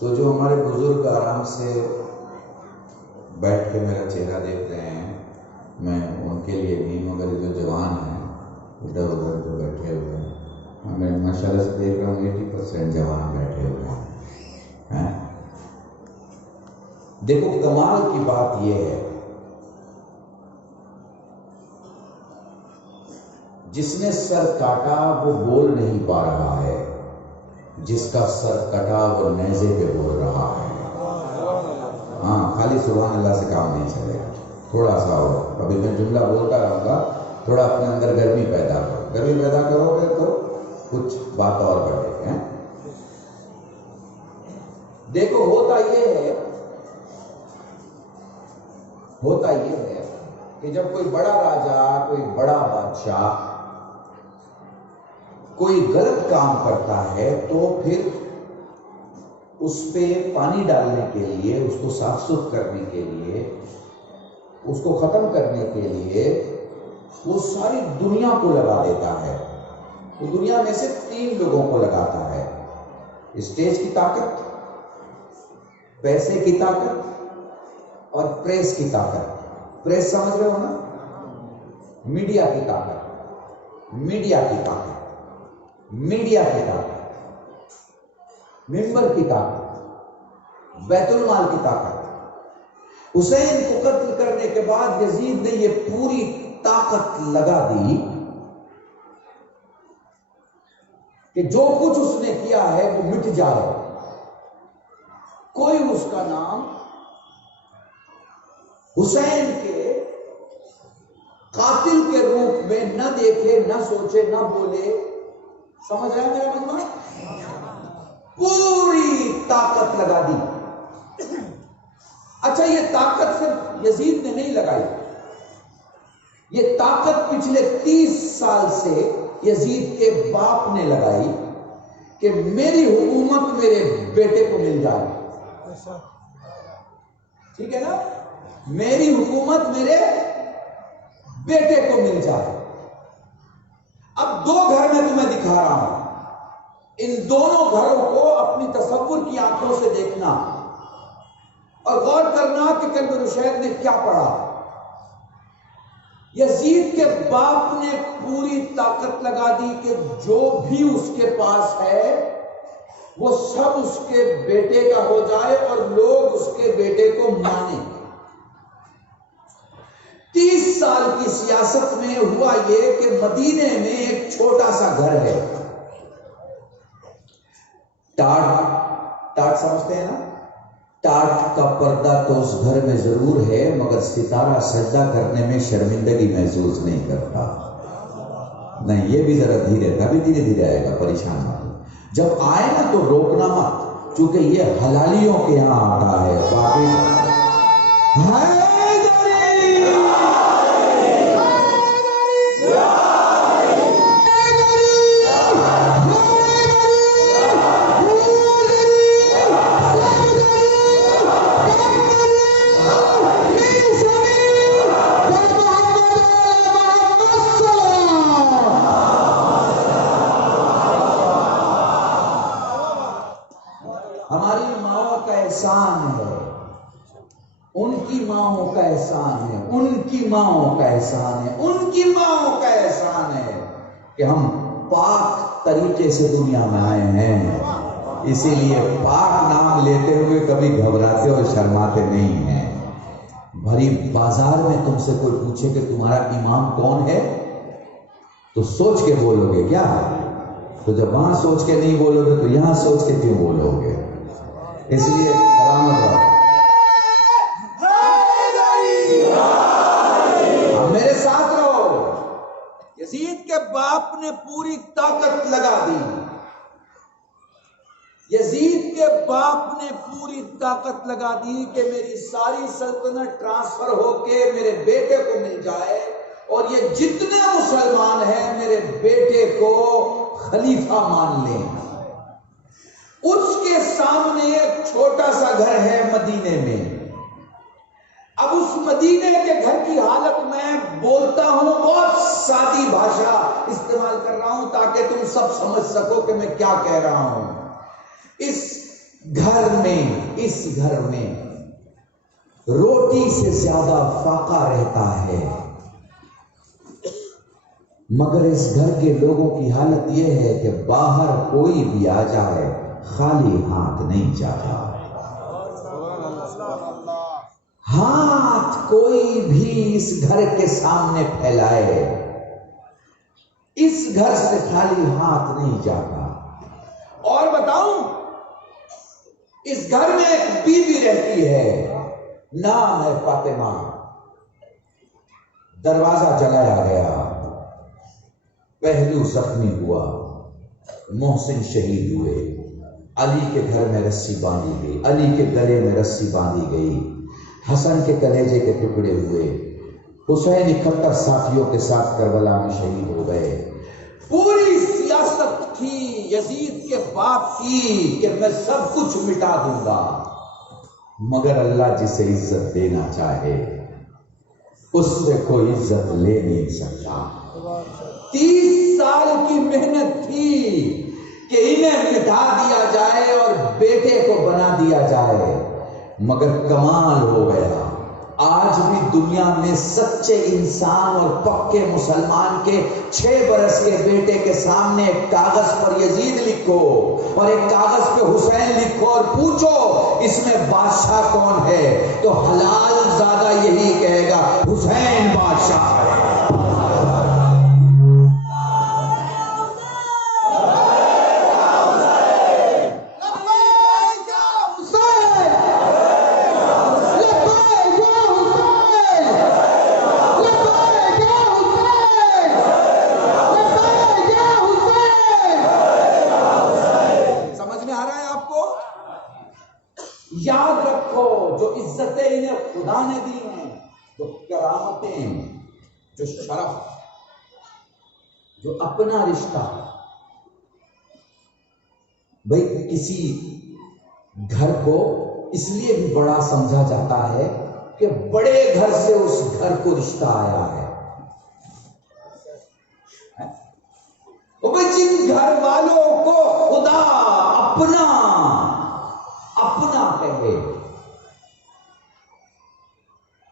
تو جو ہمارے بزرگ آرام سے بیٹھ کے میرا چہرہ دیکھ رہے ہیں، میں ان کے لیے نہیں، مگر جو جوان ہیں ادھر ادھر جو بیٹھے ہوئے ہیں، میں ماشاءاللہ سے دیکھ رہا ہوں 80% جوان بیٹھے ہوئے ہیں۔ دیکھو کمال کی بات یہ ہے، جس نے سر کاٹا وہ بول نہیں پا رہا ہے، جس کا سر کٹا وہ نیزے پہ بول رہا ہے۔ ہاں، خالی سبحان اللہ سے کام نہیں چلے گا، تھوڑا سا ہو۔ ابھی میں جملہ بولتا رہوں گا، تھوڑا اپنے اندر گرمی پیدا کرو، گرمی پیدا کرو گے تو کچھ بات اور بڑھے گی۔ دیکھو ہوتا یہ ہے کہ جب کوئی بڑا راجا، کوئی بڑا بادشاہ کوئی غلط کام کرتا ہے تو پھر اس پہ پانی ڈالنے کے لیے، اس کو صاف ستھرا کرنے کے لیے، اس کو ختم کرنے کے لیے وہ ساری دنیا کو لگا دیتا ہے۔ وہ دنیا میں سے 3 لوگوں کو لگاتا ہے: اسٹیج کی طاقت، پیسے کی طاقت اور پریس کی طاقت۔ پریس سمجھ رہے ہو نا؟ میڈیا کی طاقت، میڈیا کی طاقت، میڈیا کی طاقت، ممبر کی طاقت، بیت المال کی طاقت۔ حسین کو قتل کرنے کے بعد یزید نے یہ پوری طاقت لگا دی کہ جو کچھ اس نے کیا ہے وہ مٹ جائے، کوئی اس کا نام حسین کے قاتل کے روپ میں نہ دیکھے، نہ سوچے، نہ بولے۔ سمجھ رہے ہیں میرا مجمع؟ پوری طاقت لگا دی۔ اچھا، یہ طاقت صرف یزید نے نہیں لگائی، یہ طاقت پچھلے 30 سال سے یزید کے باپ نے لگائی کہ میری حکومت میرے بیٹے کو مل جائے۔ ٹھیک ہے نا؟ میری حکومت میرے بیٹے کو مل جائے۔ اب 2 گھر میں تمہیں دکھا رہا ہوں، ان دونوں گھروں کو اپنی تصور کی آنکھوں سے دیکھنا اور غور کرنا کہ کلب رشید نے کیا پڑھا۔ یزید کے باپ نے پوری طاقت لگا دی کہ جو بھی اس کے پاس ہے وہ سب اس کے بیٹے کا ہو جائے اور لوگ اس کے بیٹے کو مانیں۔ 30 سال کی سیاست میں ہوا یہ کہ مدینے میں ایک چھوٹا سا گھر ہے، ٹاٹ سمجھتے ہیں نا؟ ٹاٹ کا پردہ تو اس گھر میں ضرور ہے، مگر ستارہ سجدہ کرنے میں شرمندگی محسوس نہیں کرتا۔ نہیں، یہ بھی ذرا دھیرے، ابھی دھیرے دھیرے آئے گا، پریشان مت۔ جب آئے نا تو روکنا مت، چونکہ یہ حلالیوں کے یہاں آتا ہے۔ باقی کہ ہم پاک طریقے سے دنیا میں آئے ہیں، اسی لیے پاک نام لیتے ہوئے کبھی گھبراتے اور شرماتے نہیں ہیں۔ بھری بازار میں تم سے کوئی پوچھے کہ تمہارا امام کون ہے تو سوچ کے بولو گے کیا؟ تو جب وہاں سوچ کے نہیں بولو گے تو یہاں سوچ کے کیوں بولو گے؟ اس لیے سلامت رہو۔ میرے ساتھ رہو۔ یزید کے باپ نے پوری طاقت لگا دی، یزید کے باپ نے پوری طاقت لگا دی کہ میری ساری سلطنت ٹرانسفر ہو کے میرے بیٹے کو مل جائے، اور یہ جتنے مسلمان ہیں میرے بیٹے کو خلیفہ مان لیں۔ اس کے سامنے ایک چھوٹا سا گھر ہے مدینے میں۔ اب اس مدینے کے گھر کی حالت میں بولتا ہوں، بہت سادی بھاشا استعمال کر رہا ہوں تاکہ تم سب سمجھ سکو کہ میں کیا کہہ رہا ہوں۔ اس گھر میں، اس گھر میں روٹی سے زیادہ فاقہ رہتا ہے، مگر اس گھر کے لوگوں کی حالت یہ ہے کہ باہر کوئی بھی آ جائے خالی ہاتھ نہیں جاتا۔ ہاتھ کوئی بھی اس گھر کے سامنے پھیلائے، اس گھر سے خالی ہاتھ نہیں جاتا۔ اور بتاؤں، اس گھر میں ایک بیوی رہتی ہے، نام ہے فاطمہ۔ دروازہ جلایا گیا، پہلو زخمی ہوا، محسن شہید ہوئے، علی کے گھر میں رسی باندھی گئی، علی کے گلے میں رسی باندھی گئی، حسن کے کلیجے کے ٹکڑے ہوئے، حسین 71 ساتھیوں کے ساتھ کربلا میں شہید ہو گئے۔ پوری سیاست تھی یزید کے باپ کی کہ میں سب کچھ مٹا دوں گا، مگر اللہ جسے عزت دینا چاہے اس سے کوئی عزت لے نہیں سکتا۔ 30 سال کی محنت تھی کہ انہیں مٹا دیا جائے اور بیٹے کو بنا دیا جائے، مگر کمال ہو گیا۔ آج بھی دنیا میں سچے انسان اور پکے مسلمان کے 6 برس کے بیٹے کے سامنے ایک کاغذ پر یزید لکھو اور ایک کاغذ پہ حسین لکھو اور پوچھو اس میں بادشاہ کون ہے، تو حلال زیادہ یہی کہے گا حسین بادشاہ ہے۔ یاد رکھو، جو عزتیں انہیں خدا نے دی ہیں، جو کرامتیں، جو شرف، جو اپنا رشتہ، بھئی کسی گھر کو اس لیے بھی بڑا سمجھا جاتا ہے کہ بڑے گھر سے اس گھر کو رشتہ آیا ہے۔ جن گھر والوں کو خدا اپنا کہے،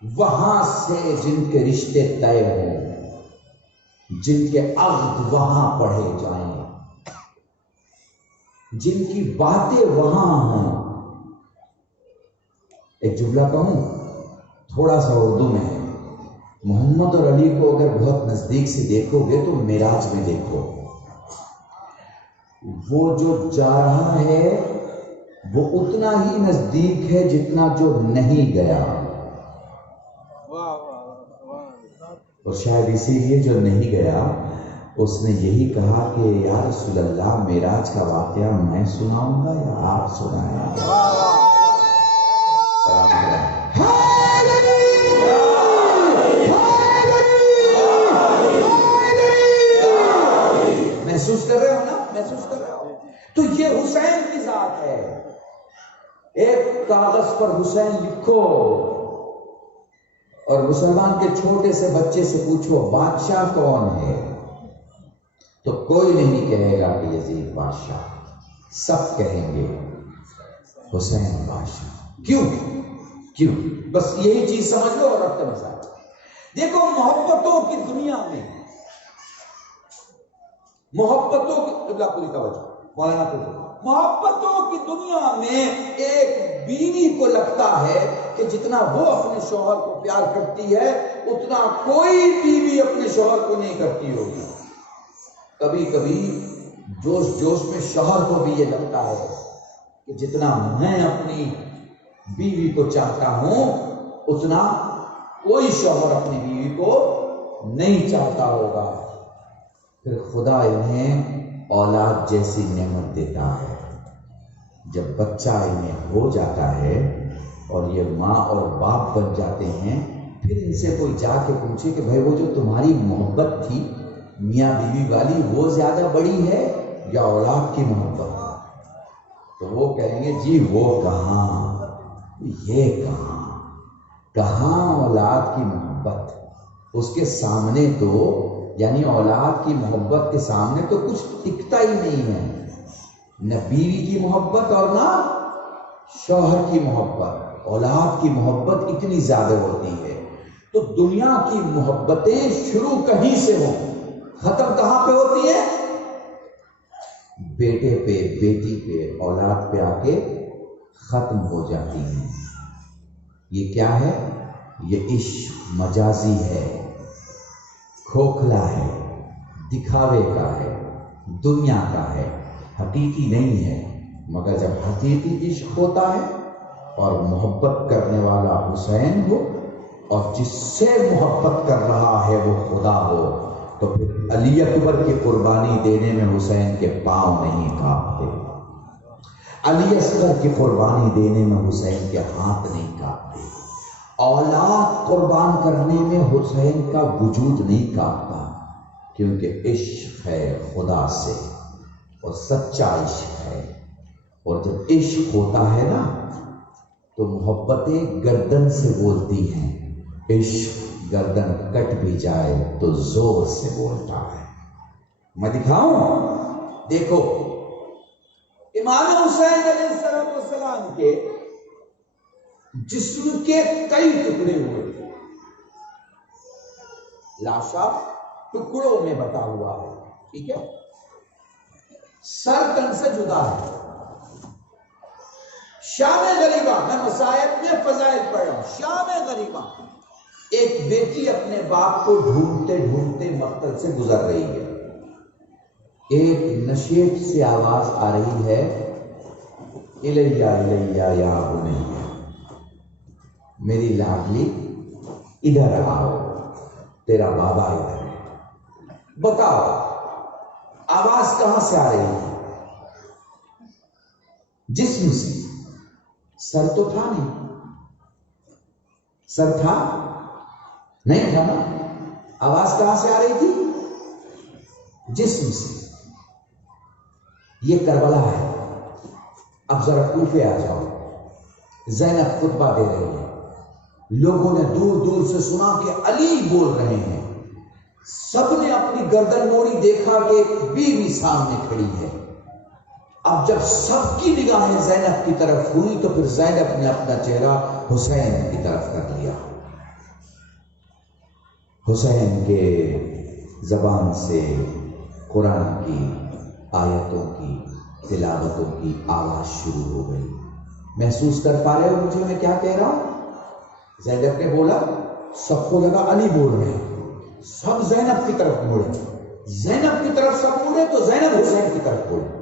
وہاں سے جن کے رشتے طے ہوں، جن کے عقد وہاں پڑھے جائیں، جن کی باتیں وہاں ہوں۔ ایک جملہ کہوں تھوڑا سا اردو میں، محمد اور علی کو اگر بہت نزدیک سے دیکھو گے تو معراج میں دیکھو، وہ جو جا رہا ہے وہ اتنا ہی نزدیک ہے جتنا جو نہیں گیا، اور شاید اسی لیے جو نہیں گیا اس نے یہی کہا کہ یا رسول اللہ معراج کا واقعہ میں سناؤں گا یا آپ سنائیں گے؟ محسوس کر رہے ہو نا؟ محسوس کر رہے ہو؟ تو یہ حسین کی ذات ہے۔ ایک کاغذ پر حسین لکھو اور مسلمان کے چھوٹے سے بچے سے پوچھو بادشاہ کون ہے، تو کوئی نہیں کہے گا کہ یزید بادشاہ، سب کہیں گے حسین بادشاہ۔ کیوں؟ بس یہی چیز سمجھ لو اور ربط مسائل۔ دیکھو محبتوں کی دنیا میں، محبتوں کی پوری توجہ مولانا کو، محبتوں کی دنیا میں ایک بیوی کو لگتا ہے کہ جتنا وہ اپنے شوہر کو پیار کرتی ہے اتنا کوئی بیوی اپنے شوہر کو نہیں کرتی ہوگی۔ کبھی کبھی جوش میں شوہر کو بھی یہ لگتا ہے کہ جتنا میں اپنی بیوی کو چاہتا ہوں اتنا کوئی شوہر اپنی بیوی کو نہیں چاہتا ہوگا۔ پھر خدا انہیں اولاد جیسی نعمت دیتا ہے۔ جب بچہ انہیں ہو جاتا ہے اور یہ ماں اور باپ بن جاتے ہیں، پھر ان سے کوئی جا کے پوچھے کہ بھائی وہ جو تمہاری محبت تھی میاں بیوی والی وہ زیادہ بڑی ہے یا اولاد کی محبت؟ تو وہ کہیں گے جی وہ کہاں، یہ کہاں اولاد کی محبت، اس کے سامنے تو یعنی اولاد کی محبت کے سامنے تو کچھ ٹکتا ہی نہیں ہے، نہ بیوی کی محبت اور نہ شوہر کی محبت، اولاد کی محبت اتنی زیادہ ہوتی ہے، تو دنیا کی محبتیں شروع کہیں سے ہوں، ختم کہاں پہ ہوتی ہیں؟ بیٹے پہ، بیٹی پہ، اولاد پہ آ کے ختم ہو جاتی ہیں۔ یہ کیا ہے؟ یہ عشق مجازی ہے، کھوکھلا ہے، دکھاوے کا ہے، دنیا کا ہے، حقیقی نہیں ہے۔ مگر جب حقیقی عشق ہوتا ہے اور محبت کرنے والا حسین ہو اور جس سے محبت کر رہا ہے وہ خدا ہو، تو پھر علی اکبر کی قربانی دینے میں حسین کے پاؤں نہیں کانپتے، علی اصغر کی قربانی دینے میں حسین کے ہاتھ نہیں کانپتے، اولاد قربان کرنے میں حسین کا وجود نہیں کانپتا، کیونکہ عشق ہے خدا سے اور سچا عشق ہے۔ اور جب عشق ہوتا ہے نا تو محبتیں گردن سے بولتی ہیں، عشق گردن کٹ بھی جائے تو زور سے بولتا ہے۔ میں دکھاؤں؟ دیکھو امام حسین علیہ السلام کے جسم کے کئی ٹکڑے ہوئے، لاشا ٹکڑوں میں بتا ہوا ہے، ٹھیک ہے؟ سر تن سے جدا ہے۔ شام غریبہ، میں مصائب میں فضائل پڑھ رہا ہوں، شام غریبہ ایک بیٹی اپنے باپ کو ڈھونڈتے ڈھونڈتے مقتل سے گزر رہی ہے، ایک نشیب سے آواز آ رہی ہے، الیہ الیہ یا بنیہ، میری لاڈلی ادھر آؤ، تیرا بابا ادھر ہے۔ بتاؤ آواز کہاں سے آ رہی ہے؟ جسم سے، سر تو تھا نہیں، سر تھا نہیں تھا نا، آواز کہاں سے آ رہی تھی؟ جسم سے۔ یہ کربلا ہے۔ اب ذرا کوفے آ جاؤ، زینب خطبہ دے رہی ہے، لوگوں نے دور دور سے سنا کہ علی بول رہے ہیں، سب نے اپنی گردن موڑی، دیکھا کہ ایک بیوی سامنے کھڑی ہے۔ اب جب سب کی نگاہیں زینب کی طرف ہوئی تو پھر زینب نے اپنا چہرہ حسین کی طرف کر لیا۔ حسین کے زبان سے قرآن کی آیتوں کی تلاوتوں کی آواز شروع ہو گئی۔ محسوس کر پا رہے ہو مجھے میں کیا کہہ رہا ہوں؟ زینب نے بولا، سب کو لگا علی بول رہے ہیں، سب زینب کی طرف مڑے، زینب کی طرف سب مڑے تو زینب حسین کی طرف مڑے۔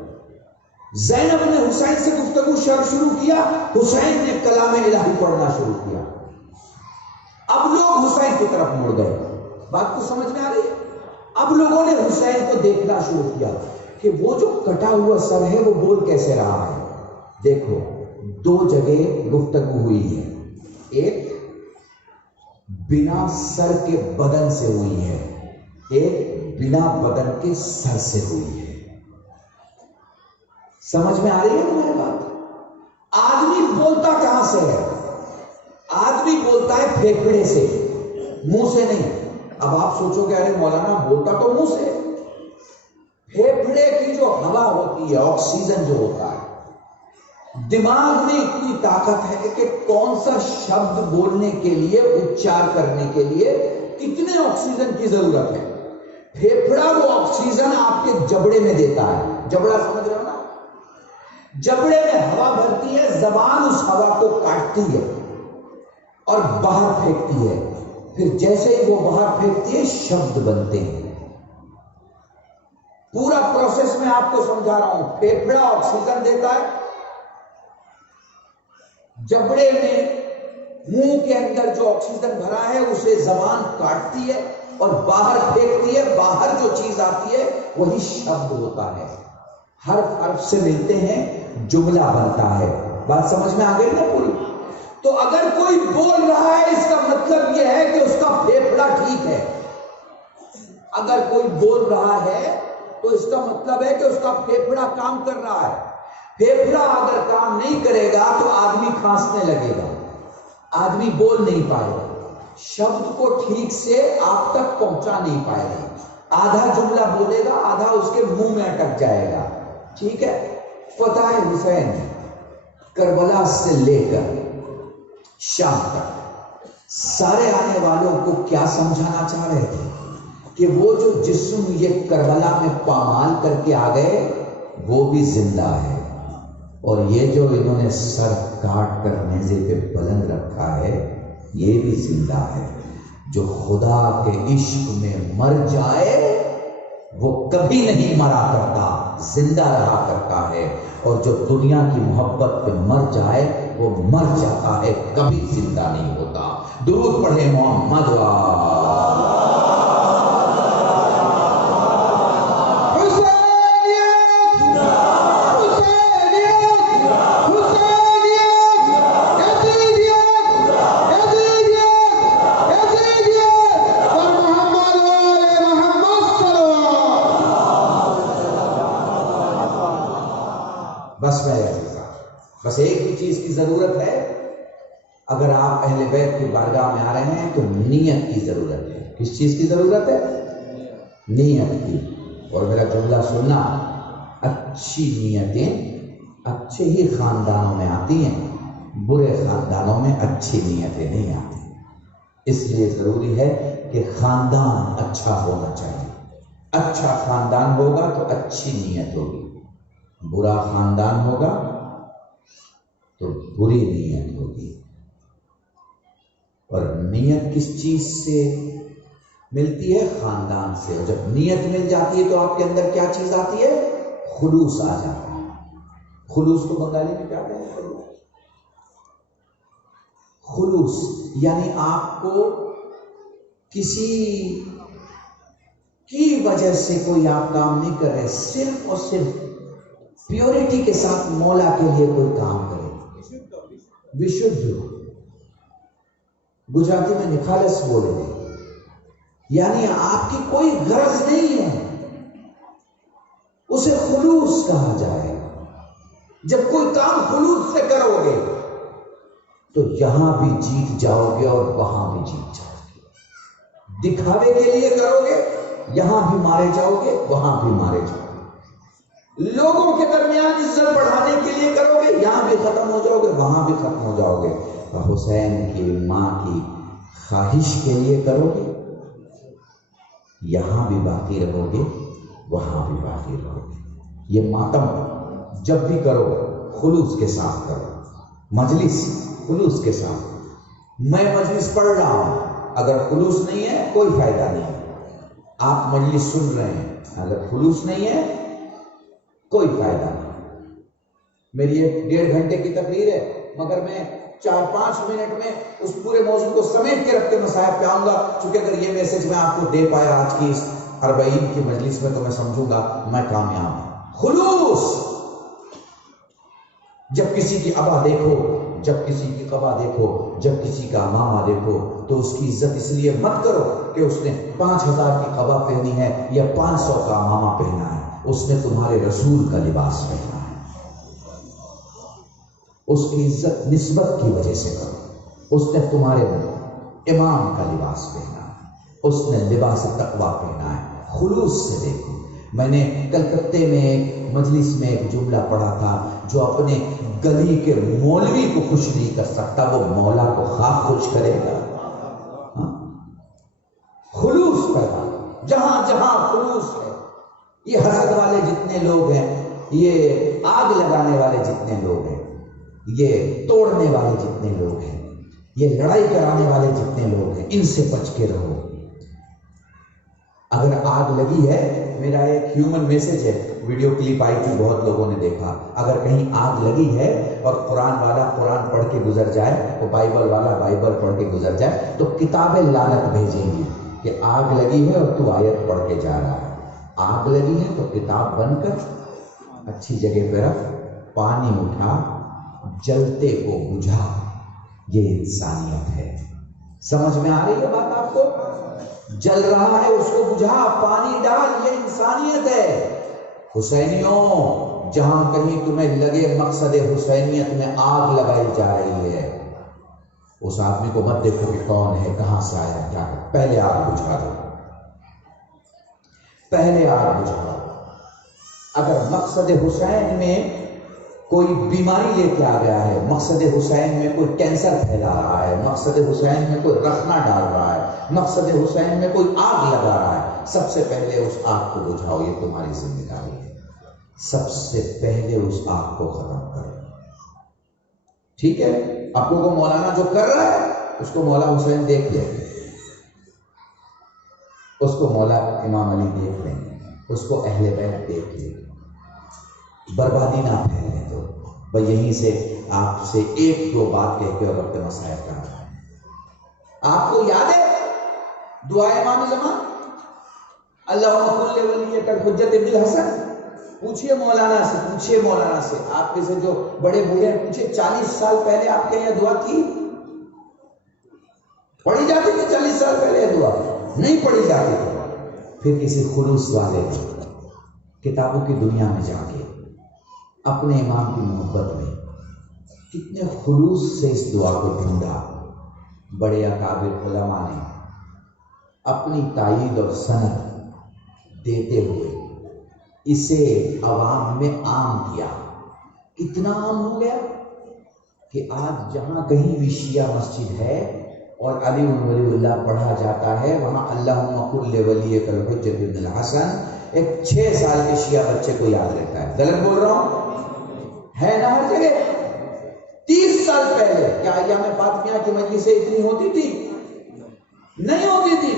زینب نے حسین سے گفتگو شروع کیا، حسین نے کلام الہی پڑھنا شروع کیا۔ اب لوگ حسین کی طرف مڑ گئے۔ بات کو سمجھ میں آ رہی ہے؟ اب لوگوں نے حسین کو دیکھنا شروع کیا کہ وہ جو کٹا ہوا سر ہے وہ بول کیسے رہا ہے۔ دیکھو دو جگہ گفتگو ہوئی ہے، ایک بنا سر کے بدن سے ہوئی ہے، ایک بنا بدن کے سر سے ہوئی ہے۔ سمجھ میں آ رہی ہے تمہاری بات؟ آدمی بولتا کہاں سے ہے؟ آدمی بولتا ہے پھیپھڑے سے، منہ سے نہیں۔ اب آپ سوچو کہ ارے مولانا بولتا تو منہ سے، پھیپھڑے کی جو ہوا ہوتی ہے، آکسیجن جو ہوتا ہے، دماغ میں اتنی طاقت ہے کہ کون سا شبد بولنے کے لیے، اچار کرنے کے لیے کتنے آکسیجن کی ضرورت ہے۔ پھیپھڑا وہ آکسیجن آپ کے جبڑے میں دیتا ہے۔ جبڑا سمجھ رہے ہو نا؟ جبڑے میں ہوا بھرتی ہے، زبان اس ہوا کو کاٹتی ہے اور باہر پھینکتی ہے، پھر جیسے ہی وہ باہر پھینکتی ہے شبد بنتے ہیں۔ پورا پروسیس میں آپ کو سمجھا رہا ہوں۔ پھیپھڑا آکسیجن دیتا ہے، جبڑے میں منہ کے اندر جو آکسیجن بھرا ہے اسے زبان کاٹتی ہے اور باہر پھینکتی ہے، باہر جو چیز آتی ہے وہی شبد ہوتا ہے۔ حرف سے ملتے ہیں، جملہ بنتا ہے۔ بات سمجھ میں آ گئی نا پوری؟ تو اگر کوئی بول رہا ہے اس کا مطلب یہ ہے کہ اس کا پھیپھڑا ٹھیک ہے۔ اگر کوئی بول رہا ہے تو اس کا مطلب ہے کہ اس کا پھیپھڑا کام کر رہا ہے۔ پھیپھڑا اگر کام نہیں کرے گا تو آدمی کھانسنے لگے گا، آدمی بول نہیں پائے گا، شبد کو ٹھیک سے آپ تک پہنچا نہیں پائے گا، آدھا جملہ بولے گا، آدھا اس کے منہ میں اٹک جائے گا۔ ٹھیک ہے؟ پتہ ہے حسین کربلا سے لے کر شام تک سارے آنے والوں کو کیا سمجھانا چاہ رہے تھے کہ وہ جو جسم یہ کربلا میں پامال کر کے آ گئے وہ بھی زندہ ہے، اور یہ جو انہوں نے سر کاٹ کر نیزے پہ بلند رکھا ہے یہ بھی زندہ ہے۔ جو خدا کے عشق میں مر جائے وہ کبھی نہیں مرا کرتا، زندہ رہا کرتا ہے، اور جو دنیا کی محبت پہ مر جائے وہ مر جاتا ہے، کبھی زندہ نہیں ہوتا۔ درود پڑھے محمد بس ایک ہی چیز کی ضرورت ہے، اگر آپ اہل بیت کی بارگاہ میں آ رہے ہیں تو نیت کی ضرورت ہے۔ کس چیز کی ضرورت ہے؟ نیت کی۔ اور میرا جملہ سننا، اچھی نیتیں اچھے ہی خاندانوں میں آتی ہیں، برے خاندانوں میں اچھی نیتیں نہیں آتی۔ اس لیے ضروری ہے کہ خاندان اچھا ہونا چاہیے۔ اچھا خاندان ہوگا تو اچھی نیت ہوگی، برا خاندان ہوگا تو بری نیت ہوگی۔ اور نیت کس چیز سے ملتی ہے؟ خاندان سے۔ اور جب نیت مل جاتی ہے تو آپ کے اندر کیا چیز آتی ہے؟ خلوص آ جاتا ہے۔ خلوص کو بنگالی میں کیا کہتے ہیں؟ خلوص یعنی آپ کو کسی کی وجہ سے کوئی آپ کام نہیں کر رہے، صرف اور صرف پیورٹی کے ساتھ مولا کے لیے کوئی کام کرے، وشدھ، گجراتی میں نکھالس بولے ہیں، یعنی آپ کی کوئی غرض نہیں ہے، اسے خلوص کہا جائے۔ جب کوئی کام خلوص سے کرو گے تو یہاں بھی جیت جاؤ گے اور وہاں بھی جیت جاؤ گے۔ دکھاوے کے لیے کرو گے، یہاں بھی مارے جاؤ گے، وہاں بھی مارے جاؤ گے۔ لوگوں کے درمیان عزت بڑھانے کے لیے کرو گے، یہاں بھی ختم ہو جاؤ گے، وہاں بھی ختم ہو جاؤ گے۔ حسین کی ماں کی خواہش کے لیے کرو گے، یہاں بھی باقی رہو گے، وہاں بھی باقی رہو گے۔ یہ ماتم جب بھی کرو خلوص کے ساتھ کرو، مجلس خلوص کے ساتھ۔ میں مجلس پڑھ رہا ہوں، اگر خلوص نہیں ہے کوئی فائدہ نہیں۔ آپ مجلس سن رہے ہیں، اگر خلوص نہیں ہے کوئی فائدہ نہیں۔ میری ایک 1.5 گھنٹے کی تقریر ہے، مگر میں 4-5 منٹ میں اس پورے موضوع کو سمیٹ کے رکھتے مصاحب پہ آؤں گا، چونکہ اگر یہ میسج میں آپ کو دے پایا آج کی اس 40 کی مجلس میں تو میں سمجھوں گا میں کامیاب ہوں۔ خلوص۔ جب کسی کی ابا دیکھو، جب کسی کی قبا دیکھو، جب کسی کا ماما دیکھو تو اس کی عزت اس لیے مت کرو کہ اس نے 5000 کی قبا پہنی ہے یا 500 کا ماما پہنا ہے، اس نے تمہارے رسول کا لباس پہنا ہے۔ اس کی عزت نسبت کی وجہ سے کرو، اس نے تمہارے امام کا لباس پہنا ہے، اس نے لباس تقویٰ پہنا ہے۔ خلوص سے دیکھو۔ میں نے کلکتے میں ایک مجلس میں ایک جملہ پڑھا تھا، جو اپنے گلی کے مولوی کو خوش نہیں کر سکتا وہ مولا کو خواہ خوش کرے گا۔ خلوص پیدا، جہاں جہاں خلوص ہے۔ یہ حسد والے جتنے لوگ ہیں، یہ آگ لگانے والے جتنے لوگ ہیں، یہ توڑنے والے جتنے لوگ ہیں، یہ لڑائی کرانے والے جتنے لوگ ہیں، ان سے بچ کے رہو۔ اگر آگ لگی ہے، میرا ایک ہیومن میسج ہے، ویڈیو کلپ آئی تھی بہت لوگوں نے دیکھا، اگر کہیں آگ لگی ہے اور قرآن والا قرآن پڑھ کے گزر جائے، وہ بائبل والا بائبل پڑھ کے گزر جائے، تو کتابیں لعنت بھیجیں گی کہ آگ لگی ہے اور تو آیت پڑھ کے جا رہا ہے۔ آگ لگی ہے تو کتاب بند کر، اچھی جگہ پہ رکھ، پانی اٹھا، جلتے کو بجھا۔ یہ انسانیت ہے۔ سمجھ میں آ رہی ہے بات آپ کو؟ جل رہا ہے اس کو بجھا، پانی ڈال، یہ انسانیت ہے۔ حسینیوں، جہاں کہیں تمہیں لگے مقصد حسینیت میں آگ لگائی جا رہی ہے، اس آدمی کو مت دیکھو کہ کون ہے، کہاں سے آیا، کیا ہے، پہلے آگ بجھا دو، پہلے آگ بجھا دو۔ اگر مقصد حسین میں کوئی بیماری لے کے آ گیا ہے، مقصد حسین میں کوئی کینسر پھیلا رہا ہے، مقصد حسین میں کوئی رخنا ڈال رہا ہے، مقصد حسین میں کوئی آگ لگا رہا ہے، سب سے پہلے اس آگ کو بجھاؤ، یہ تمہاری ذمہ داری ہے، سب سے پہلے اس آگ کو ختم کرو، ٹھیک ہے؟ آپ کو مولانا جو کر رہا ہے اس کو مولا حسین دیکھ لیں، اس کو مولا امام علی دیکھ لیں، اس کو اہل بیت دیکھ لیں، بربادی نہ پھیلنے دو۔ بھئی یہیں سے آپ سے ایک دو بات کہہ کے اور وقت مسائل کا آپ کو یاد ہے دعا امام زمان اللہم کل ولیک الحجۃ ابن الحسن؟ پوچھئے مولانا سے آپ میں سے جو بڑے بوڑھے ہیں، پوچھئے 40 سال پہلے آپ کے یہ دعا تھی؟ پڑھی جاتی تھی 40 سال پہلے یہ دعا؟ نہیں پڑھی جاتی تھی۔ پھر کسی خلوص والے کتابوں کی دنیا میں جا کے اپنے امام کی محبت میں کتنے خلوص سے اس دعا کو ڈھونڈا، بڑے اکابر علماء نے اپنی تائید اور سند دیتے ہوئے اسے عوام میں عام کیا۔ کتنا عام ہو گیا کہ آج جہاں کہیں بھی شیعہ مسجد ہے اور علی ولی اللہ پڑھا جاتا ہے، وہاں اللہم کل ولیک الحجۃ ابن الحسن ایک 6 سال کے شیعہ بچے کو یاد رہتا ہے۔ غلط بول رہا ہوں؟ ہے نا ہر جگہ؟ 30 سال پہلے کیا ایام فاطمیہ کی مجلسیں اتنی ہوتی تھی؟ نہیں ہوتی تھی۔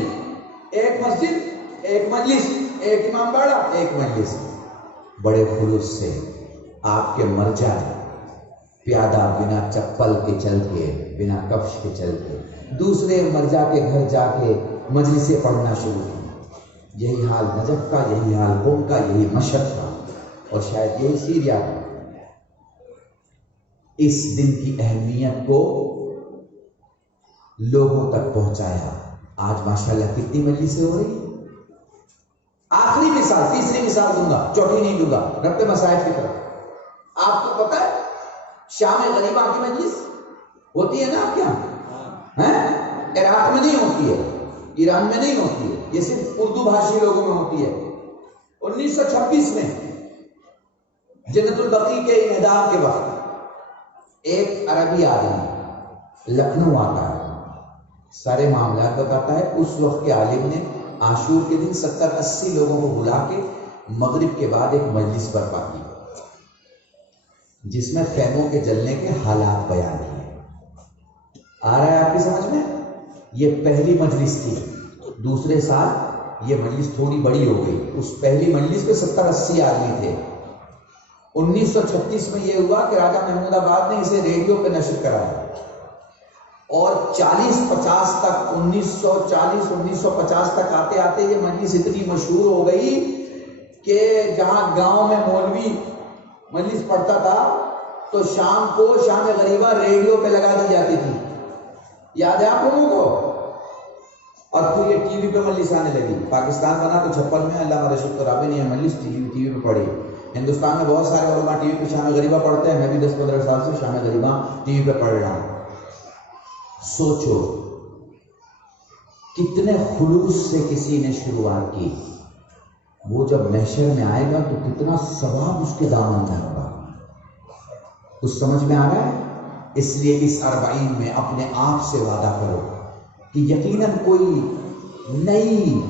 ایک مسجد، ایک مجلس، ایک امام باڑہ، ایک مجلس۔ بڑے خلوص سے آپ کے مرجع پیادہ بنا چپل کے چل کے، بنا کفش کے چل کے دوسرے مرجع کے گھر جا کے مجلسیں پڑھنا شروع کی۔ یہی حال نجف کا، یہی حال قم کا، یہی مشہد کا، اور شاید یہی سیریا کا۔ اس دن کی اہمیت کو لوگوں تک پہنچایا۔ آج ماشاءاللہ کتنی مجلسیں ہو رہی ہیں۔ آخری مثال، تیسری مثال دوں گا، چوتھی نہیں دوں گا، ربط مسائل کی طرف۔ آپ کو پتہ ہے شام غریبہ کی مجلس ہوتی ہے نا آپ کے یہاں؟ عراق میں نہیں ہوتی ہے، ایران میں نہیں ہوتی ہے، یہ صرف اردو بھاشی لوگوں میں ہوتی ہے۔ 1926 میں جنت البقیع کے انہدام کے وقت ایک عربی آدمی لکھنؤ آتا ہے، سارے معاملات بتاتا ہے۔ اس وقت کے عالم نے عاشور کے دن 70-80 لوگوں کو بلا کے مغرب کے بعد ایک مجلس برپا کی، جس میں خیموں کے جلنے کے حالات بیان کیے۔ آ رہا ہے آپ کی سمجھ میں؟ یہ پہلی مجلس تھی۔ دوسرے سال یہ مجلس تھوڑی بڑی ہو گئی، اس پہلی مجلس میں 70-80 آدمی تھے۔ 1936 میں یہ ہوا کہ راجہ محمود آباد نے اسے ریڈیو پہ نشر کرایا، اور 40-50 تک 1940-1950 تک آتے آتے یہ مجلس اتنی مشہور ہو گئی کہ جہاں گاؤں میں مولوی مجلس پڑھتا تھا تو شام کو شام غریبہ ریڈیو پہ لگا دی جاتی تھی۔ یاد ہے آپ لوگوں کو؟ اور پھر یہ ٹی وی پہ مجلس آنے لگی۔ پاکستان بنا تو 56 میں، اللہ رشید رابع نے یہ مجلس ٹی وی پہ پڑھی۔ ہندوستان میں بہت سارے علماء ٹی وی پہ شام غریبہ پڑھتے ہیں، میں بھی 10-15 سال سے شام غریبہ ٹی وی پہ پڑھ رہا ہوں۔ سوچو کتنے خلوص سے کسی نے شروعات کی، وہ جب محشر میں آئے گا تو کتنا ثواب اس کے دامن میں ہوگا۔ کچھ سمجھ میں آ رہا ہے؟ اس لیے اس 40 میں اپنے آپ سے وعدہ کرو کہ یقیناً کوئی نئی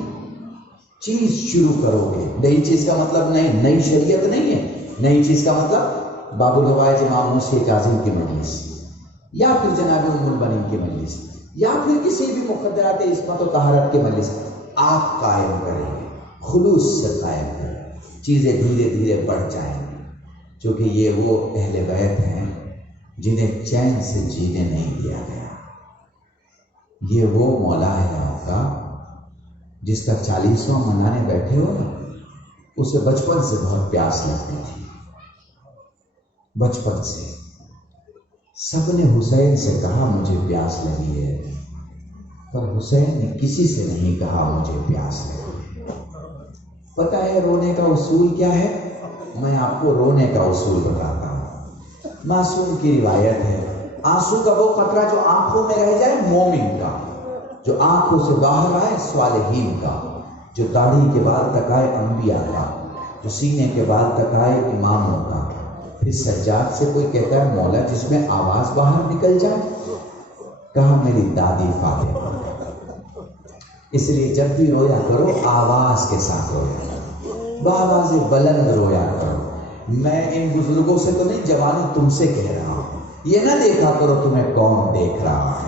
چیز شروع کرو گے۔ نئی چیز کا مطلب نئی شریعت نہیں ہے، نئی چیز کا مطلب باب الروائج امام موسیٰ کاظم کی مجلس، یا پھر جناب ام البنین کی مجلس، یا پھر کسی بھی مقدرات عصمت و طہارت کی مجلس آپ قائم کریں گے، خلوص سے قائم کریں، چیزیں دھیرے دھیرے بڑھ جائیں گی، کیونکہ یہ وہ اہل بیت ہیں جنہیں چین سے جینے نہیں دیا گیا۔ یہ وہ مولا ہے آپ کا جس کا 40واں منانے بیٹھے ہو نا، اسے بچپن سے بہت پیاس لگتی تھی، بچپن سے سب نے حسین سے کہا مجھے پیاس لگی ہے، پر حسین نے کسی سے نہیں کہا مجھے پیاس لگی ہے۔ پتہ ہے رونے کا اصول کیا ہے؟ میں آپ کو رونے کا اصول بتاتا ہوں۔ معصوم کی روایت ہے، آنسو کا وہ قطرہ جو آنکھوں میں رہ جائے مومن کا، جو آنکھوں سے باہر آئے صالحین کا، جو داڑھی کے بال تک آئے انبیاء کا، جو سینے کے بال تک آئے اماموں کا، پھر سجاد سے کوئی کہتا ہے مولا جس میں آواز باہر نکل جائے، کہا میری دادی فاطمہ۔ اس لیے جب بھی رویا کرو آواز کے ساتھ رویا کرو، بآواز بلند رویا کرو۔ میں ان بزرگوں سے تو نہیں، جوانی تم سے کہہ رہا ہوں، یہ نہ دیکھا کرو تمہیں کون دیکھ رہا ہے۔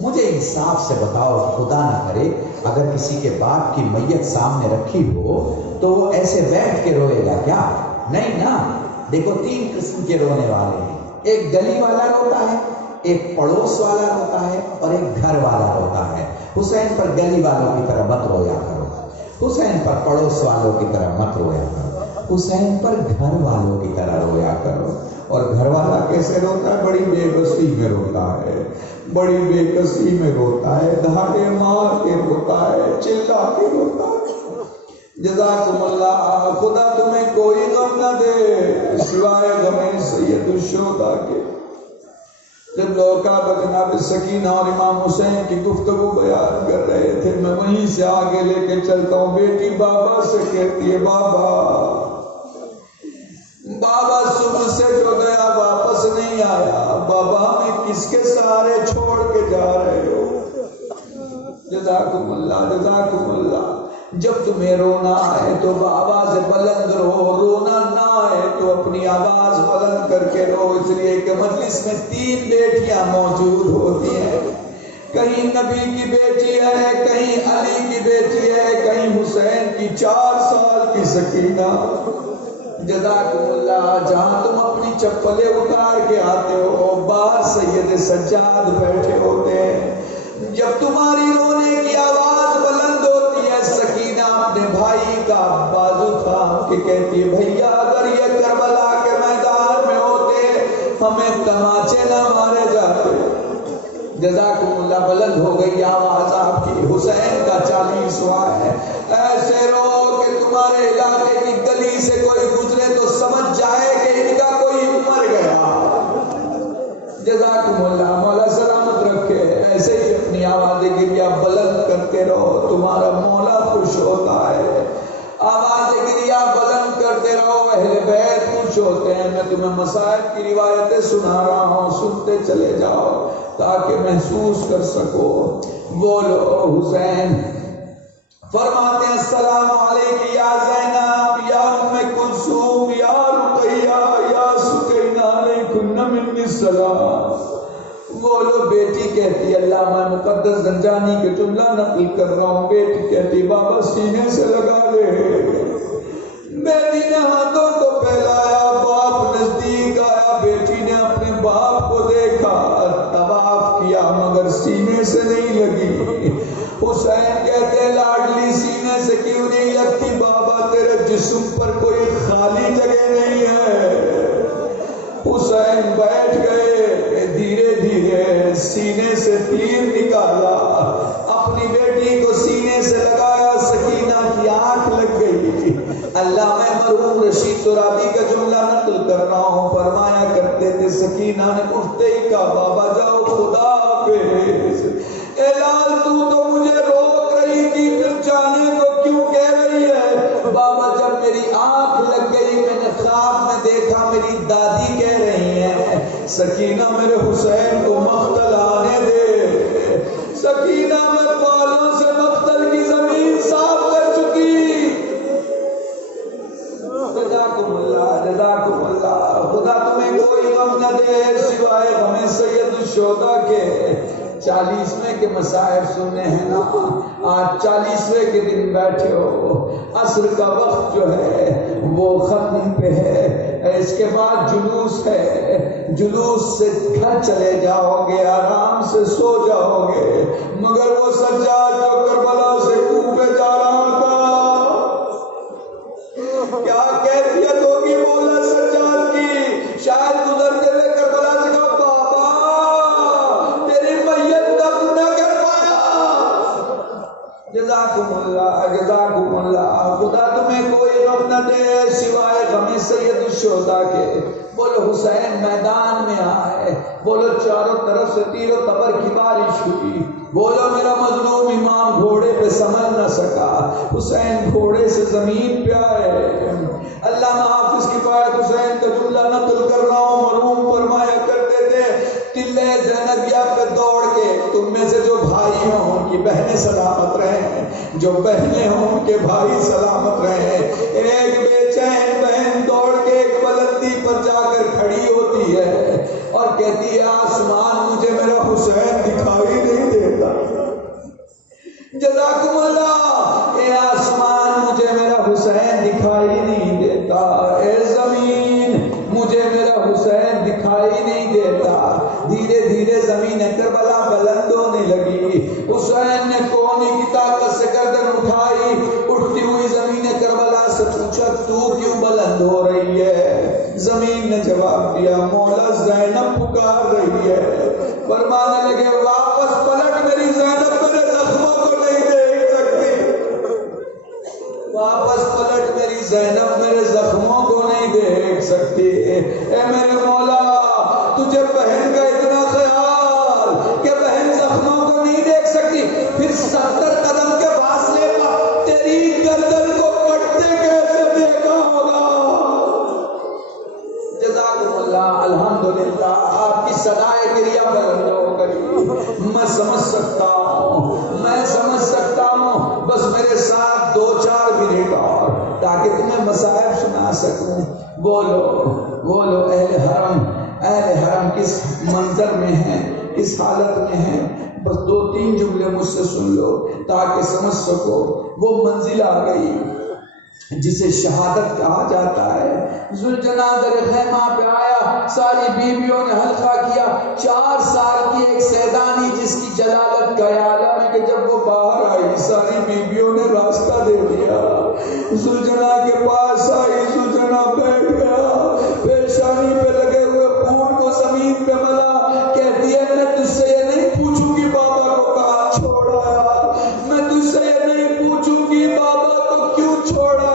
مجھے انصاف سے بتاؤ، خدا نہ کرے اگر کسی کے باپ کی میت سامنے رکھی ہو تو وہ ایسے بیٹھ کے روئے گا کیا؟ نہیں نا۔ دیکھو تین قسم کے رونے والے ہیں، ایک گلی والا روتا ہے، ایک پڑوس والا روتا ہے، اور ایک گھر والا روتا ہے۔ حسین پر گلی والوں کی طرح مت رویا کرو، حسین پر پڑوس والوں کی طرح مت رویا کرو، حسین پر گھر والوں کی طرح رویا کرو۔ اور گھر والا کیسے روتا ہے؟ بڑی بے بسی میں روتا ہے، بڑی بے کسی میں روتا ہے، دھاڑے مار کے روتا ہے، چلا کے روتا ہے۔ جزاکم اللہ، خدا تمہیں کوئی غم نہ دے سوائے غم سید الشہداء کے۔ جب لوکا جناب سکینہ اور امام حسین کی گفتگو بیان کر رہے تھے، میں وہیں سے آگے لے کے چلتا ہوں۔ بیٹی بابا سے کہتی ہے، بابا صبح سے جو گیا واپس نہیں آیا، بابا ہمیں کس کے سہارے چھوڑ کے جا رہے ہو؟ جزاکم اللہ، جزاکم اللہ۔ جب تمہیں رونا آئے تو آواز بلند رو، رونا نہ آئے تو اپنی آواز بلند کر کے رو، اس لیے کہ مجلس میں تین بیٹیاں موجود ہوتی ہیں، کہیں نبی کی بیٹی ہے، کہیں علی کی بیٹی ہے، کہیں حسین کی 4 سال کی سکینہ۔ جزاکم اللہ، جہاں تم اپنی چپلیں اتار کے آتے ہو باہر سید سجاد بیٹھے ہوتے ہیں۔ جب تمہاری رونے کی آواز بلند ہوتی ہے، سکینہ اپنے بھائی کا بازو تھام کے کہتی ہے، بھیا اگر یہ کربلا کے میدان میں ہوتے ہمیں تماچے نہ مارے جاتے۔ جزاکم اللہ، بلند ہو گئی آواز آپ کی۔ حسین کا 40واں ہے، ایسے رو کہ تمہارے علاقے کی گلی سے کوئی گزرے تو سمجھ جائے کہ ان کا کوئی مر گیا۔ جزاکم اللہ، مولا سلامت رکھے۔ ایسے ہی اپنی آوازیں گریہ بلند کرتے رہو، تمہارا مولا خوش ہوتا ہے۔ آوازیں گریہ بلند کرتے رہو، اہل بیت خوش ہوتے ہیں۔ میں تمہیں مصائب کی روایتیں سنا رہا ہوں، سنتے چلے جاؤ تاکہ محسوس کر سکو۔ بولو حسین فرماتے ہیں، السلام علیک یا زینب یا ام کلثوم یا رقیہ یا سکینہ علیکن منی السلام۔ بولو بیٹی کہتی ہے، اللہ میں مقدس زنجانی کے جملہ نقل کر رہا ہوں، بیٹی کہتی بابا سینے سے لگا لے۔ بیٹی نے ہاتھوں کو پھیلایا، باپ نزدیک آیا، بیٹی نے اپنے باپ کو دیکھا، طواف کیا مگر سینے سے نہیں لگی۔ حسین کہتے لاڈلی سینے سے کیوں نہیں لگتی؟ بابا تیرے جسم پر کوئی خالی جگہ نہیں ہے۔ حسین بیٹھ گئے، دھیرے دھیرے سینے سے تیر نکالا، اپنی بیٹی کو سینے سے لگایا، سکینہ کی آنکھ لگ گئی۔ اللہ میں مرحوم رشید ترابی کا جملہ نقل کر رہا ہوں، فرمایا کرتے تھے سکینہ نے اٹھتے ہی کہا، بابا جاؤ خدا حافظ۔ اے لال تو مجھے روک رہی تھی، پھر جانے کو کیوں کہہ رہی ہے؟ بابا جب میری آنکھ لگ گئی میں نے خواب میں دیکھا میری دادی کہہ رہی ہیں، سکینہ میرے حسین کو مقتل آنے دے۔ سکینہ میں بالوں سے مقتل کی زمین صاف کر چکی۔ جزاکم اللہ، جزاکم اللہ، خدا تمہیں کوئی غم نہ دے سوائے غم سید الشہداء کے۔ 40ویں کے مصائب سننے ہیں نا، آج 40ویں کے دن بیٹھے ہو، عصر کا وقت جو ہے وہ ختم پہ ہے، اس کے بعد جلوس ہے، جلوس سے گھر چلے جاؤ گے، آرام سے سو جاؤ گے، مگر وہ سجاد جو کربلا سے کوفے جا رہا تھا، کیا کیفیت ہوگی مولا سجاد کی؟ شاید گزرتے ہوئے کربلا سے کہا، بابا تیری میت دفن نہ کر پایا۔ جزاکم اللہ، جزاکم اللہ، خدا تمہیں کوئی غم نہ دے سوائے غم سید الشہداء کے۔ بولو حسین میدان میں آئے، بولو چاروں طرف سے تیر و تبر کی بارش ہوئی، بولو میرا مظلوم امام گھوڑے پہ سنبھل نہ سکا، حسین گھوڑے سے زمین پہ آئے، علامہ حافظ کفایت حسین کا جملہ نقل کر رہا ہوں، مرحوم فرمایا کرتے تھے ٹلے زینبیہ پہ دوڑ کے تم میں سے جو بھائی ہوں ان کی بہنیں سلامت رہیں، جو بہنیں ہوں ان کے بھائی سلامت رہیں۔ ایک بے چین بہن دوڑ کے ایک بلندی پر جا کر کھڑی ہوتی ہے اور کہتی ہے آسمان مجھے میرا حسین دکھائی نہیں دیتا، جزاکم اللہ، اے آسمان مجھے میرا حسین دکھائی نہیں دیتا، اے زمین مجھے میرا حسین دکھائی نہیں دیتا۔ دھیرے دھیرے زمین کربلا بلند ہونے لگی، حسین نے کونی کی طاقت سے گردن اٹھائی، اٹھتی ہوئی زمین کربلا سے پوچھا تو کیوں بلند ہو رہی ہے؟ زمین نے جواب دیا مولا زینب پکار رہی ہے۔ فرمانے لگے واپس پلٹ میری زینب میرے زخموں کو نہیں دیکھ سکتی، واپس پلٹ میری زینب میرے زخموں کو نہیں دیکھ سکتی۔ اے میرے مولا تجھے بہن کا اتنا خیال کہ بہن زخموں کو نہیں دیکھ سکتی، پھر 70 قدم کے فاصلے پر تیری گردن کو کٹتے کیسے دیکھا ہوگا؟ جزاکم اللہ، الحمدللہ آپ کی صدائے گریہ بلند ہو گئی۔ میں سمجھ سکتا ہوں، میں سمجھ سکتا ہوں، بس میرے ساتھ 2-4 منٹ اور تاکہ تمہیں مصائب سنا سکوں۔ بولو بولو اہل حرم کس منظر میں ہیں، کس حالت میں ہیں؟ بس 2-3 جملے مجھ سے سن لو تاکہ سمجھ سکو۔ وہ منزل آ گئی جسے شہادت کہا جاتا ہے۔ ذوالجناح در خیمہ پہ آیا، ساری بیویوں نے حلقہ کیا۔ 4 سال کی ایک سیدانی جس کی جلالت کا عالم ہے کہ جب وہ باہر آئی ساری بیویوں نے راستہ دے دیا۔ ذوالجناح کے پاس آئی، ذوالجناح بیٹھ گیا، پیشانی پہ لگے ہوئے خون کو زمین پہ ملا، کہتی ہے میں تجھ سے یہ نہیں پوچھوں گی بابا کو کہاں چھوڑا، میں تجھ سے یہ نہیں پوچھوں گی بابا کو کیوں چھوڑا،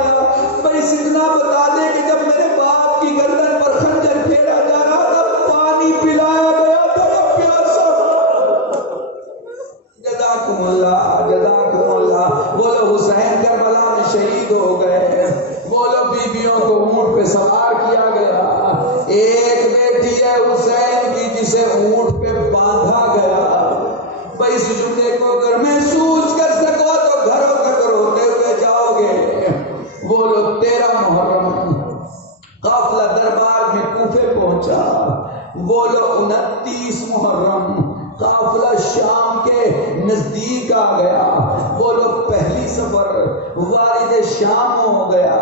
بس اتنا بتا دے کہ جب میرے باپ کی گردن پر خنجر پھیرا جا رہا تھا پانی پلایا گیا تھا پیاسا۔ جزاکم اللہ، جزاکم اللہ۔ بولو حسین کربلا میں شہید ہو گئے، بولو بیویوں کو اونٹ پہ سوار کیا گیا۔ ایک بیٹی ہے حسین کی جسے اونٹ پہ باندھا گیا۔ بھائی اس جملے کو اگر محسوس کر سکو تو گھروں تک روتے ہوئے جاؤ گے۔ بولو 13 محرم قافلہ دربار میں کوفے پہنچا۔ بولو 29 محرم قافلہ شام کے نزدیک آ گیا۔ بولو پہلی سفر وارد شام ہو گیا۔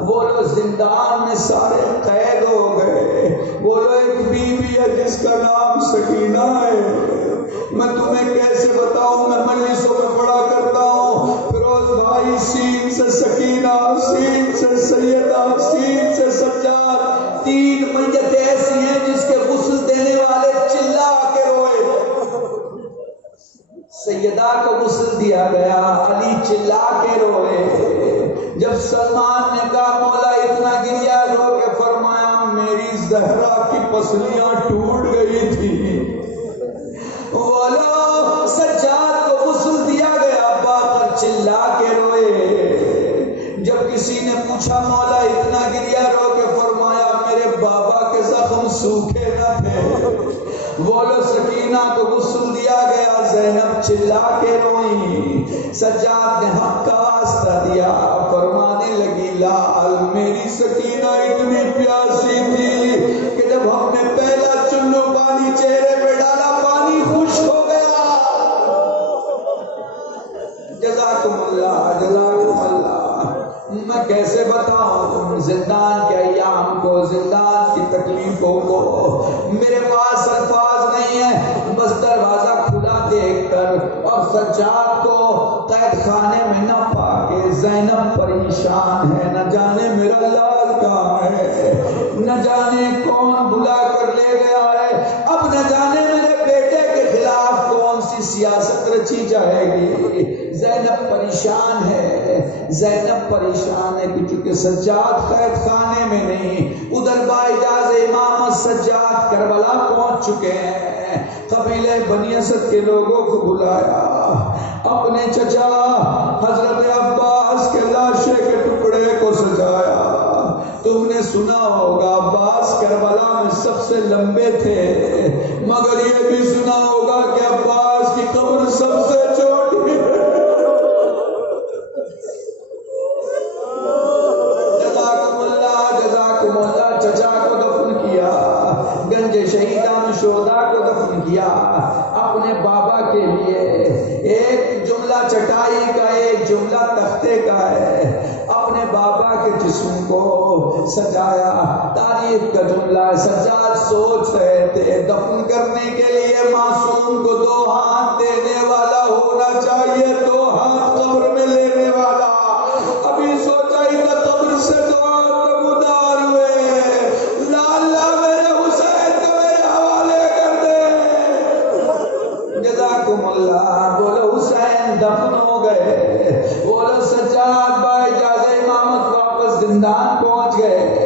بولو زندان میں سارے قید ہو گئے۔ بولو ایک بیوی ہے جس کا نام سکینہ ہے، میں تمہیں کیسے بتاؤں، میں مجلسوں میں پڑھا کرتا ہوں فیروز بھائی، سین سے سکینہ، سین سے سیدہ، سین سے سجاد، 3 میتیں ایسی ہیں جس کے غسل دینے والے چلا کے روئے۔ سیدہ کو غسل دیا گیا، علی چلا کے روئے۔ جب سلمان نے کہا مولا اتنا گریا رو کے، فرمایا میری زہرا کی پسلیاں ٹوٹ گئی تھی۔ بولو سجاد کو غسل دیا گیا، باقر چلا کے روئے۔ جب کسی نے پوچھا مولا اتنا گریا رو کے، فرمایا میرے بابا کے زخم سوکھے نہ تھے۔ بولو سکینہ کو غسل دیا گیا، زینب چلا کے روئی۔ سجاد نے حق کا واسطہ دیا، فرمانے لگی لال میری سکینہ اتنی پیاسی تھی کہ جب ہم نے پہلا چلو پانی چہرے پہ ڈالا پانی خشک ہو گیا۔ جزاکم اللہ، جزاکم اللہ۔ میں کیسے بتاؤں زندان کے ایام کو، زندان کی تکلیفوں کو، میرے پاس الفاظ نہیں ہے۔ بس دروازہ کھلا دیکھ کر اور سجاد کو قید خانے میں نہ پا کے زینب پریشان ہے، نہ جانے میرا لال کہاں ہے، نہ جانے کون بلا کر لے گیا ہے، اب نہ جانے میرے بیٹے کے خلاف کون سی سیاست رچی جائے گی۔ زینب پریشان ہے، زینب پریشان ہے کہ چونکہ سجاد قید خانے میں نہیں، ادھر بااجاز امام سجاد کربلا پہنچ چکے ہیں۔ قبیلہ بنی اسد کے لوگوں کو بلایا، اپنے چچا حضرت عباس کے لاشے کے ٹکڑے کو سجایا، تم نے سنا ہوگا عباس کربلا میں سب سے لمبے تھے، مگر یہ بھی سنا ہوگا کہ عباس کی قبر سب سے چھوٹی ہے۔ جزاکم اللہ، چچا کو دفن کیا، گنج شہیدان شہداء کو دفن کیا، اپنے بابا کے لیے ایک جملہ چٹائی کا، ایک جملہ تختے کا ہے، اپنے بابا کے جسم کو سجایا، تاریخ کا جملہ ہے۔ سجاد سوچ رہے تھے دفن کرنے کے لیے معصوم کو 2 ہاتھ دینے والا ہونا چاہیے، 2 ہاتھ قبر میں لینے والا، ابھی سوچا ہی تھا قبر سے 2 ہاتھ ادار ہوئے، لالا میرے حسین کو میرے حوالے کر دے۔ جزاکم اللہ، بولو حسین دفن ہو گئے، بولو سجاد بھائی اجازہ امامت واپس زندان پہنچ گئے۔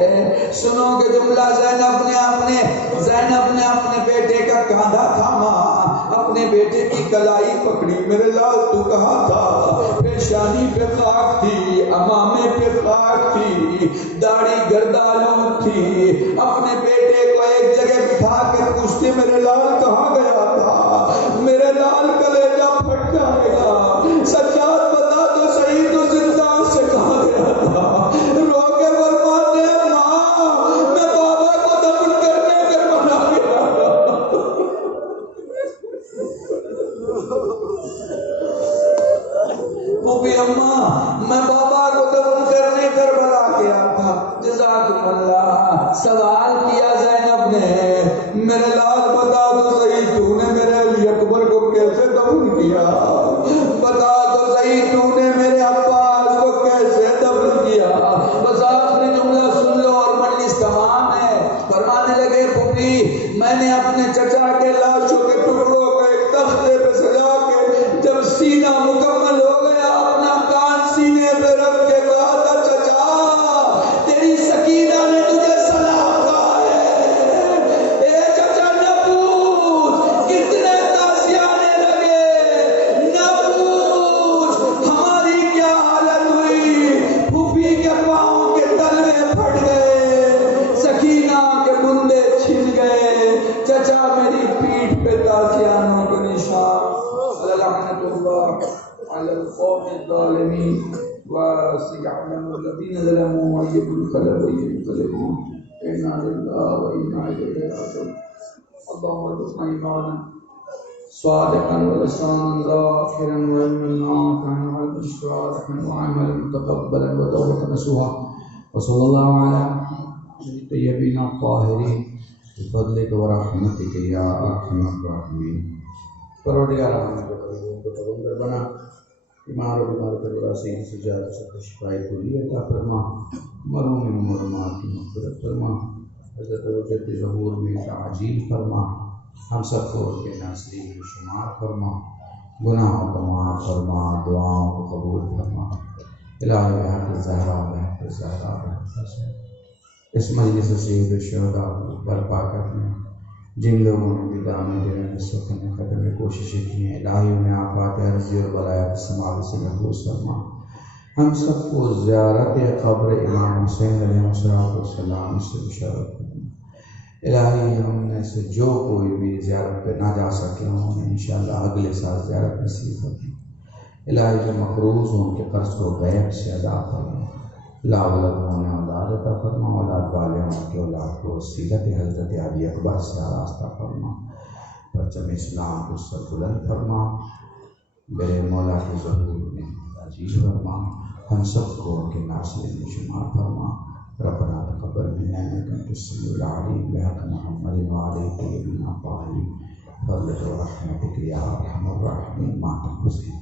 سنو کہ جملہ زینب نے اپنے بیٹے کا کاندھا تھاما، اپنے بیٹے کی کلائی پکڑی، میرے لال تو کہاں تھا؟ پیشانی پہ خاک تھی، امامے پہ خاک تھی، داڑھی گردالوں تھی، اپنے بیٹے کو ایک جگہ بٹھا کے پوچھتے میرے لال کہاں گیا تھا؟ میرے لال کلیجہ پھٹ جائے گا، سجاد بتا تو صحیح تو زندان سے کہاں گیا تھا؟ رو کے فرماتے ہیں ماں میں بابا کو دفن کرنے کے بنا گیا۔ وہ بھی اماں میں بابا کو دفن کرنے کربلا گیا تھا۔ جزاکم اللہ، سوال کیا زینب نے، میرے لال بتا تو صحیح تو نے میرے علی اکبر کو کیسے دفن کیا؟ بتا تو صحیح تو نے میرے عباس کو کیسے دفن کیا؟ بس آخری جملہ سن لو اور مجلس تمام ہے۔ فرمانے لگے پھوپھی میں نے اپنے چچا کے لاشوں کے ٹکڑوں کو ایک تختے پہ سجا کے جب سینہ مکمل ہو گیا اپنا کان سینے پہ رکھ کے کہا تھا چچا تیری سکینہ نے تجھے سلام کہا ہے، اے چچا نہ پوچھ کتنے تازیانے لگے، نہ پوچھ ہماری کیا حالت ہوئی، پھوپھی کے پاؤں کے تلوے پھٹ گئے، سکینہ کے بندے چھن گئے، چچا میری پیٹھ پہ تازیانوں کے نشان، لعنت اللہ علی القوم الظالمین وسيعلم الذين ظلموا أي منقلب ينقلبون إنا لله وإنا إليه راجعون اللهم ارزقنا إيمانا صادقا ولسانا ذاكرا وعلما نافعا وقلبا صالحا وعملا متقبلا وتوبة نصوحا وصلى الله على الطيبين الطاهرين بفضلك ورحمتك يا أرحم الراحمين۔ پروردگار ہمیں جو قلبوں کو تبنگر بنا، بیمار و بیمار کربلا سے سجاد سے شفائی پوری عطا فرما، مرحوم مرحومات کی مغفرت فرما، حضرت وجد ظہور میں تعجیل فرما، ہم سب کو ان کے ناصرین میں شمار فرما، گناہوں کو معاف فرما، دعاؤں کو قبول فرما۔ الہی بحق الزہرا بحق الزہرا بحق الزہرا اس مجلس سید الشہداء کو برپا کرنے جن لوگوں نے بھی دامن دینے میں سکنے قدر کوششیں کی ہیں، الہی انہیں آفات عرضی اور بلایات سماوی سے محفوظ فرما۔ ہم سب کو زیارت قبر امام حسین علیہ السلام سے بشارت کرنا۔ الہی ہم نے سے جو کوئی بھی زیارت پہ نہ جا سکے انہیں انشاءاللہ اگلے سال زیارت نصیب کرنا۔ الہی جو مقروض ہوں ان کے قرض کو بیک سے ادا کرنا۔ لا ولد ہونے اولاد عطا فرما، اولاد والے ہوں کے اولاد کو وسیلت حضرت علی اکبر سے آراستہ فرما، پرچم اسلام کو سر بلند فرما، میرے مولا کے ظہور میں عجیب فرما، ہم سب کو ان کے ناصرین میں شمار فرما۔ ربنا تقبل منا انک انت السمیع العلیم بحق محمد وعلى الطیبین الطاہرین فضلک ورحمتک یا ارحم الراحمین۔ ماتم حسین۔